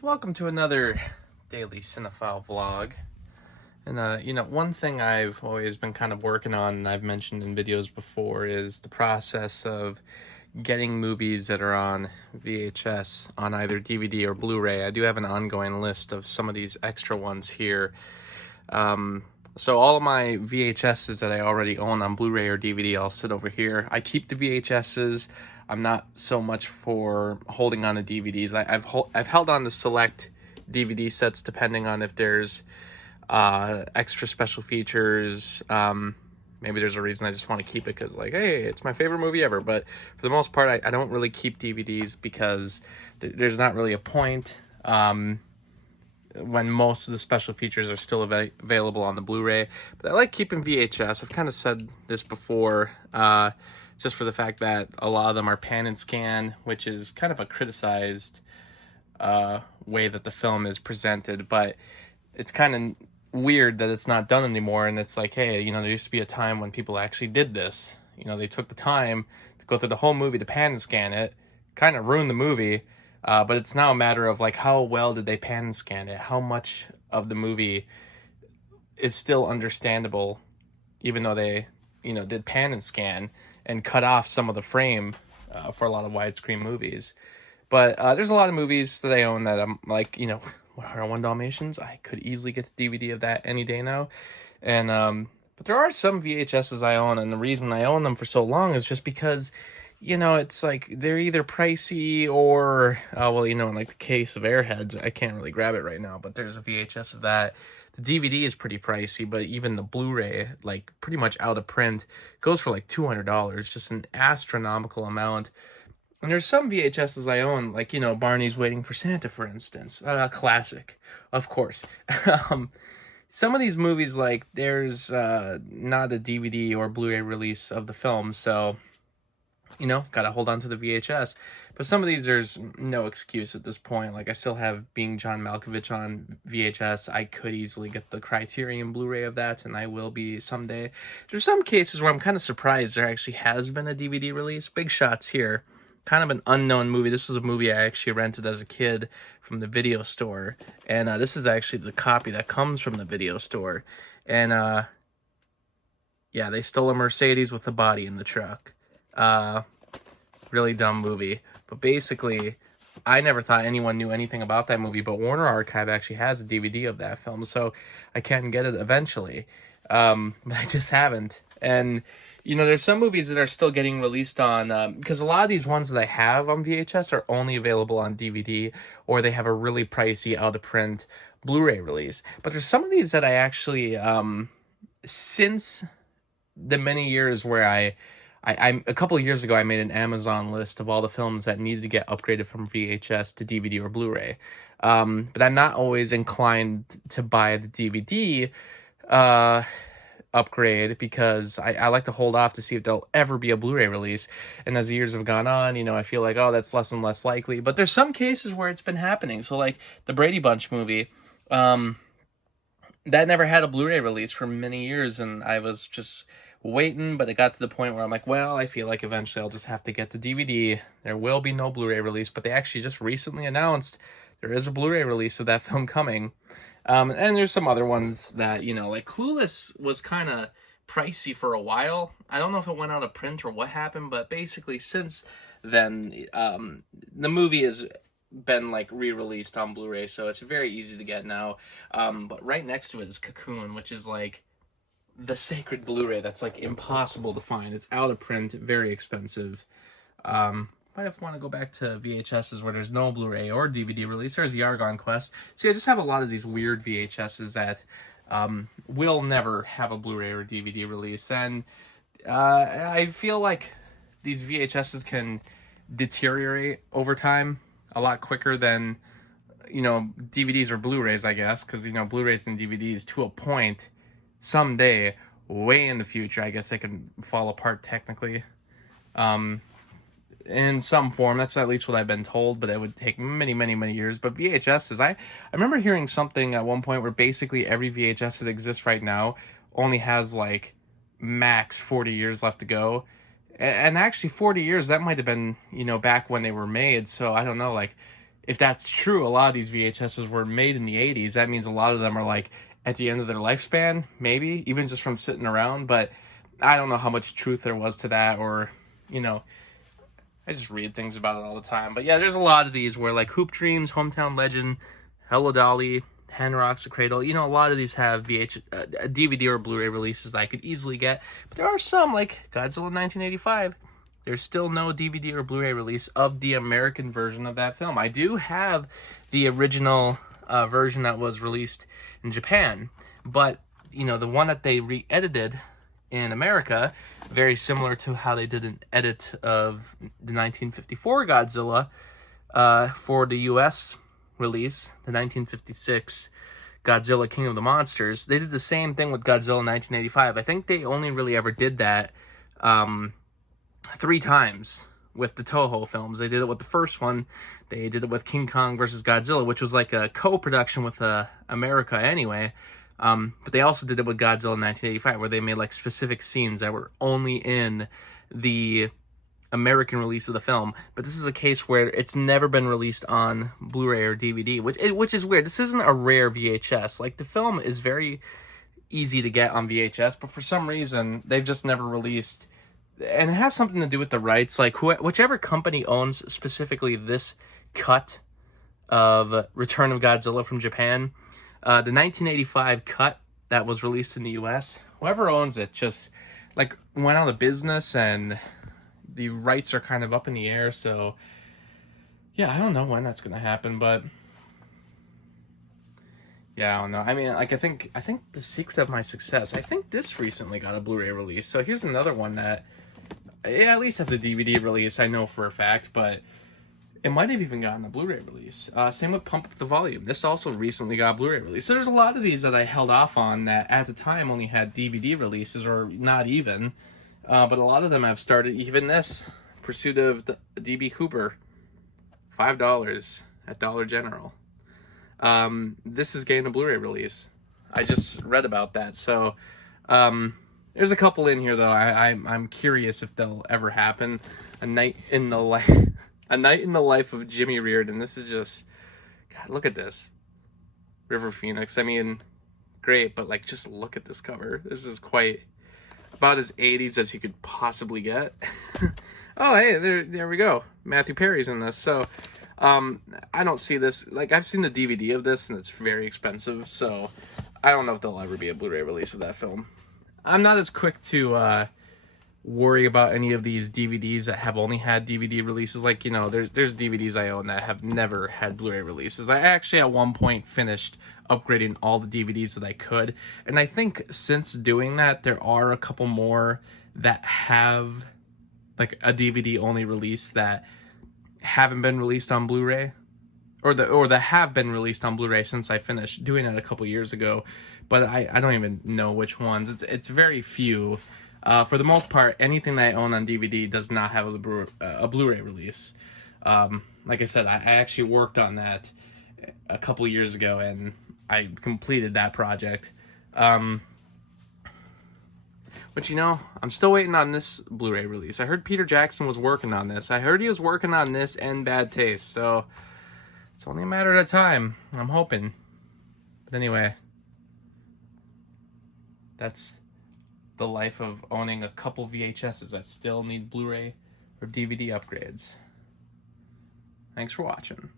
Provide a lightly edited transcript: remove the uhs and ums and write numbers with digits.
So welcome to another daily cinephile vlog. And one thing I've always been kind of working on, and I've mentioned in videos before, is the process of getting movies that are on VHS on either DVD or Blu-ray. I do have an ongoing list of some of these extra ones here. So all of my VHSs that I already own on Blu-ray or DVD, I'll sit over here. I keep the VHSs. I'm not so much for holding on to DVDs. I've held on to select DVD sets depending on if there's extra special features. Maybe there's a reason I just want to keep it because, like, hey, it's my favorite movie ever. But for the most part, I don't really keep DVDs because there's not really a point when most of the special features are still available on the Blu-ray. But I like keeping VHS. I've kind of said this before, just for the fact that a lot of them are pan and scan, which is kind of a criticized way that the film is presented. But it's kind of weird that it's not done anymore, and it's like, hey, there used to be a time when people actually did this. They took the time to go through the whole movie to pan and scan it, kind of ruined the movie, but it's now a matter of, like, how well did they pan and scan it? How much of the movie is still understandable, even though they, did pan and scan and cut off some of the frame for a lot of widescreen movies. But there's a lot of movies that I own that I'm like, 101 Dalmatians, I could easily get the DVD of that any day now. And but there are some VHSs I own, and the reason I own them for so long is just because, it's like they're either pricey or, in like the case of Airheads, I can't really grab it right now, but there's a VHS of that. The DVD is pretty pricey, but even the Blu-ray, like pretty much out of print, goes for like $200, just an astronomical amount. And there's some VHSs I own, like, Barney's Waiting for Santa, for instance. Classic, of course. Some of these movies, like, there's not a DVD or Blu-ray release of the film, so, gotta hold on to the VHS. But some of these, there's no excuse at this point. Like, I still have Being John Malkovich on VHS. I could easily get the Criterion Blu-ray of that, and I will be someday. There's some cases where I'm kind of surprised there actually has been a DVD release. Big Shots here. Kind of an unknown movie. This was a movie I actually rented as a kid from the video store. And this is actually the copy that comes from the video store. And, yeah, they stole a Mercedes with the body in the truck. Really dumb movie. But basically, I never thought anyone knew anything about that movie, but Warner Archive actually has a DVD of that film, so I can get it eventually. But I just haven't. And there's some movies that are still getting released on, because a lot of these ones that I have on VHS are only available on DVD, or they have a really pricey out-of-print Blu-ray release. But there's some of these that I actually, since the many years where I a couple of years ago, I made an Amazon list of all the films that needed to get upgraded from VHS to DVD or Blu-ray. But I'm not always inclined to buy the DVD, upgrade because I like to hold off to see if there'll ever be a Blu-ray release. And as the years have gone on, I feel like, oh, that's less and less likely. But there's some cases where it's been happening. So like the Brady Bunch movie, that never had a Blu-ray release for many years, and I was just waiting, but it got to the point where I'm like, well, I feel like eventually I'll just have to get the DVD. There will be no Blu-ray release, but they actually just recently announced there is a Blu-ray release of that film coming. And there's some other ones that, like Clueless was kind of pricey for a while. I don't know if it went out of print or what happened, but basically since then, the movie has been like re-released on Blu-ray, so it's very easy to get now. But right next to it is Cocoon, which is like the sacred Blu-ray that's like impossible to find. It's out of print, very expensive. Might want to go back to VHSs where there's no Blu-ray or DVD release. There's the Argon Quest. See, I just have a lot of these weird VHSs that will never have a Blu-ray or DVD release. And I feel like these VHSs can deteriorate over time a lot quicker than, DVDs or Blu-rays, I guess. Because, Blu-rays and DVDs, to a point, someday, way in the future, I guess they can fall apart technically. In some form. That's at least what I've been told, but it would take many, many, many years. But VHSs, I remember hearing something at one point where basically every VHS that exists right now only has like max 40 years left to go. And actually 40 years, that might have been, back when they were made. So I don't know, like if that's true, a lot of these VHSs were made in the 80s. That means a lot of them are like at the end of their lifespan, maybe even just from sitting around. But I don't know how much truth there was to that, or, you know, I just read things about it all the time. But yeah, there's a lot of these where like Hoop Dreams, Hometown Legend, Hello Dolly, Hen Rocks the Cradle. You know, a lot of these have DVD or Blu-ray releases that I could easily get. But there are some, like Godzilla 1985. There's still no DVD or Blu-ray release of the American version of that film. I do have the original version that was released in Japan, but, you know, the one that they re-edited in America, very similar to how they did an edit of the 1954 Godzilla for the US release, the 1956 Godzilla King of the Monsters. They did the same thing with Godzilla 1985. I think they only really ever did that 3 times with the Toho films. They did it with the first one. They did it with King Kong versus Godzilla, which was like a co-production with America anyway. But they also did it with Godzilla 1985, where they made like specific scenes that were only in the American release of the film. But this is a case where it's never been released on Blu-ray or DVD, which is weird. This isn't a rare VHS. Like, the film is very easy to get on VHS, but for some reason they've just never released. And it has something to do with the rights. Like, whichever company owns specifically this cut of Return of Godzilla from Japan, the 1985 cut that was released in the US, whoever owns it just, like, went out of business, and the rights are kind of up in the air. So, yeah, I don't know when that's going to happen, but yeah, I don't know. I mean, like, I think the secret of my success, I think this recently got a Blu-ray release. So here's another one that, yeah, at least has a DVD release, I know for a fact, but it might have even gotten a Blu-ray release. Same with Pump Up the Volume. This also recently got a Blu-ray release. So there's a lot of these that I held off on that at the time only had DVD releases, or not even. But a lot of them have started. Even this, Pursuit of DB Cooper, $5 at Dollar General. This is getting a Blu-ray release. I just read about that. So there's a couple in here, though. I'm curious if they'll ever happen. A Night in the Life of Jimmy Reardon. This is just, God, look at this. River Phoenix. I mean, great, but like, just look at this cover. This is quite about as 80s as you could possibly get. Oh, hey, there we go. Matthew Perry's in this. So, I don't see this. Like, I've seen the DVD of this, and it's very expensive. So, I don't know if there'll ever be a Blu-ray release of that film. I'm not as quick to worry about any of these DVDs that have only had DVD releases. Like, you know, there's DVDs I own that have never had Blu-ray releases. I actually at one point finished upgrading all the DVDs that I could, and I think since doing that, there are a couple more that have like a DVD only release that haven't been released on Blu-ray, or that have been released on Blu-ray since I finished doing it a couple years ago, but I don't even know which ones. It's very few. For the most part, anything that I own on DVD does not have a Blu-ray release. Like I said, I actually worked on that a couple years ago, and I completed that project. But, you know, I'm still waiting on this Blu-ray release. I heard Peter Jackson was working on this. I heard he was working on this and Bad Taste, so it's only a matter of time. I'm hoping. But anyway, that's the life of owning a couple VHSs that still need Blu-ray or DVD upgrades. Thanks for watching.